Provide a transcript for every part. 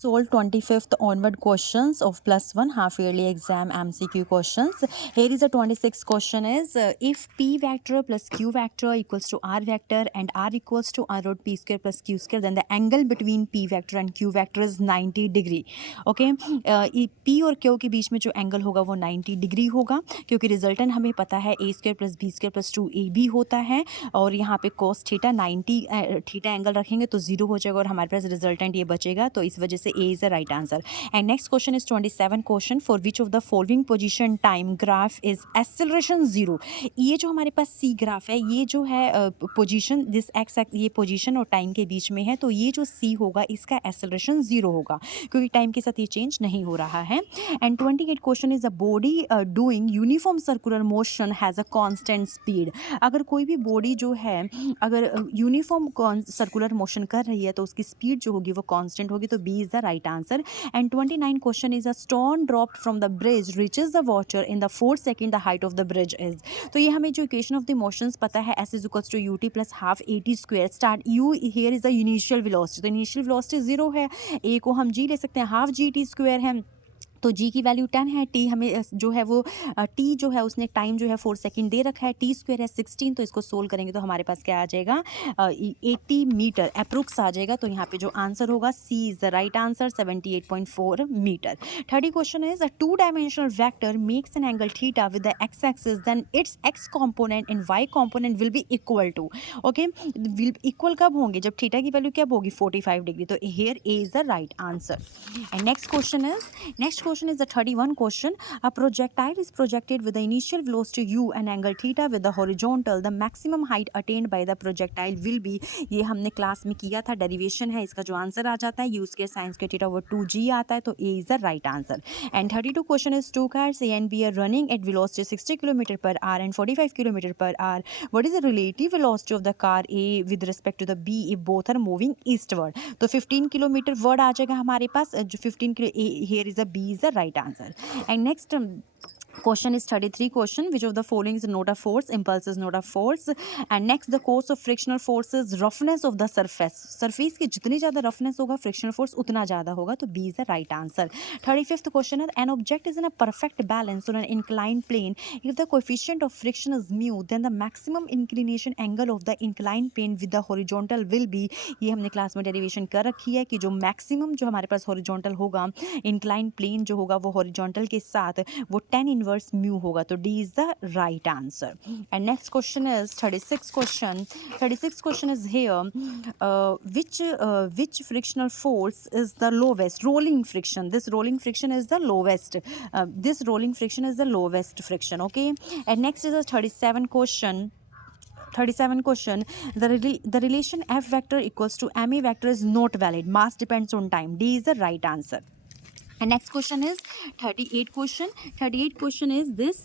Solve 25th onward questions of +1 half yearly exam MCQ questions. Here is a 26th question is if P vector plus Q vector equals to R vector and R equals to R root P square plus Q square, then the angle between P vector and Q vector is 90 degree. Okay, P और Q के बीच में जो angle होगा वो 90 degree होगा, क्योंकि resultant हमें पता है a square plus b square plus 2ab होता है, और यहाँ पे cos थीटा 90 थीटा एंगल रखेंगे तो 0 हो जाएगा और हमारे पास रिजल्टेंट ये बचेगा, तो इस वजह से A is the right answer. And next question is 27 question, for which of the following position time graph is acceleration 0. ये जो हमारे पास C ग्राफ है, ये जो है पोजीशन जिस एक्स ये पोजीशन और टाइम के बीच में है, तो ये जो C होगा इसका एक्सेलरेशन 0 होगा, क्योंकि टाइम के साथ ये चेंज नहीं हो रहा है. And 28 question is a body doing uniform circular motion has a constant speed. अगर कोई भी बॉडी जो है अगर यूनिफॉर्म सर्कुलर मोशन कर रही है तो उसकी स्पीड जो होगी वो कांस्टेंट होगी, तो b is the right answer. And 29 question is a stone dropped from the bridge reaches the water in the 4 second the height of the bridge is. तो ये हमें जो इक्वेशन ऑफ द मोशंस पता है, s is equals to u t plus half a t square. Start u here is the initial velocity, तो initial velocity 0 है, ए को हम जी ले सकते हैं, हाफ जी टी स्क्वायर है, तो जी की वैल्यू 10 है. टी हमें जो है वो टी जो है उसने टाइम जो है 4 सेकंड दे रखा है, टी स्क्वायर है 16, तो इसको सोल्व करेंगे तो हमारे पास क्या आ जाएगा 80 मीटर अप्रोक्स आ जाएगा. तो यहाँ पे जो आंसर होगा C is the right answer, 78.4 metre. 30 question is a 2 dimensional vector makes an angle theta with the X axis, then its X component and Y component will be equal to. Okay, will equal कब होंगे, जब theta की value क्या होगी 45 degree, तो here A is the right answer. And next question is the 31 question. A projectile is projected with the initial velocity u and angle theta with the horizontal. The maximum height attained by the projectile will be. ये हमने class में किया था, derivation है, इसका जो answer आ जाता है u square sin square theta वो 2g आता है, तो a is the right answer. And 32 question is two cars A and B are running at velocity 60 km per hour and 45 km per hour. What is the relative velocity of the car A with respect to the B if both are moving eastward? तो 15 kilometre word आ जाएगा हमारे पास, जो 15 kilo, here is a B is the right answer. And next question is 33 question, which of the following is not a force, impulse is not a force. And next, the cause of frictional force is roughness of the surface की जितनी ज़्यादा roughness होगा frictional force उतना ज़्यादा होगा, तो B is the right answer. 35th question is an object is in a perfect balance on an inclined plane. If the coefficient of friction is mu, then the maximum inclination angle of the inclined plane with the horizontal will be. ये हमने class में derivation कर रखी है कि जो maximum जो हमारे पास हॉरिजॉन्टल होगा, इंक्लाइन प्लेन जो होगा वो हॉरिजॉन्टल के साथ वो tan इनवर्स म्यू होगा, तो D is the right answer. And next question is 36 question. 36 question is here, which frictional force is the lowest? Rolling friction. This rolling friction is the lowest. This rolling friction is the lowest friction. Okay. And next is a 37 question. 37 question, the relation f vector equals to ma vector is not valid. Mass depends on time. D is the right answer. And next question is 38 question. 38 question is this: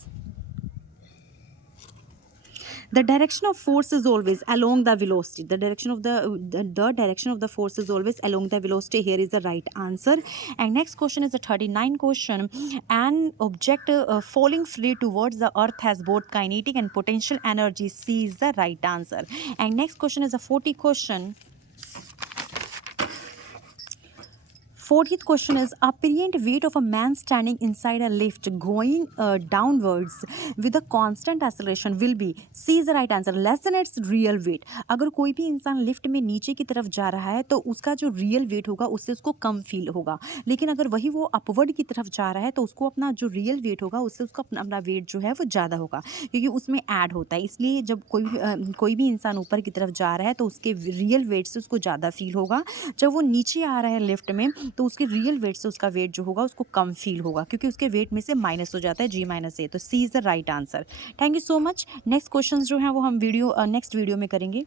the direction of force is always along the velocity. The direction of the direction of the force is always along the velocity. Here is the right answer. And next question is the 39 question. An object falling free towards the earth has both kinetic and potential energy. C is the right answer. And next question is a 40 question. 40th question is apparent weight of a man standing inside a lift going downwards with a constant acceleration will be. C is the right answer, less than its real weight. अगर कोई भी इंसान lift में नीचे की तरफ जा रहा है तो उसका जो रियल वेट होगा उससे उसको कम फील होगा, लेकिन अगर वही वो अपवर्ड की तरफ जा रहा है तो उसको अपना जो रियल वेट होगा उससे उसका अपना वेट जो है वो ज़्यादा होगा, क्योंकि उसमें ऐड होता है. इसलिए जब कोई भी इंसान ऊपर की तरफ जा रहा है तो उसके रियल वेट से उसको ज़्यादा फील होगा. जब वो नीचे आ रहा है लिफ्ट में तो उसके रियल वेट से उसका वेट जो होगा उसको कम फील होगा, क्योंकि उसके वेट में से माइनस हो जाता है जी माइनस ए, तो C is the right answer. Thank you so much. Next questions जो हैं वो हम नेक्स्ट वीडियो में करेंगे.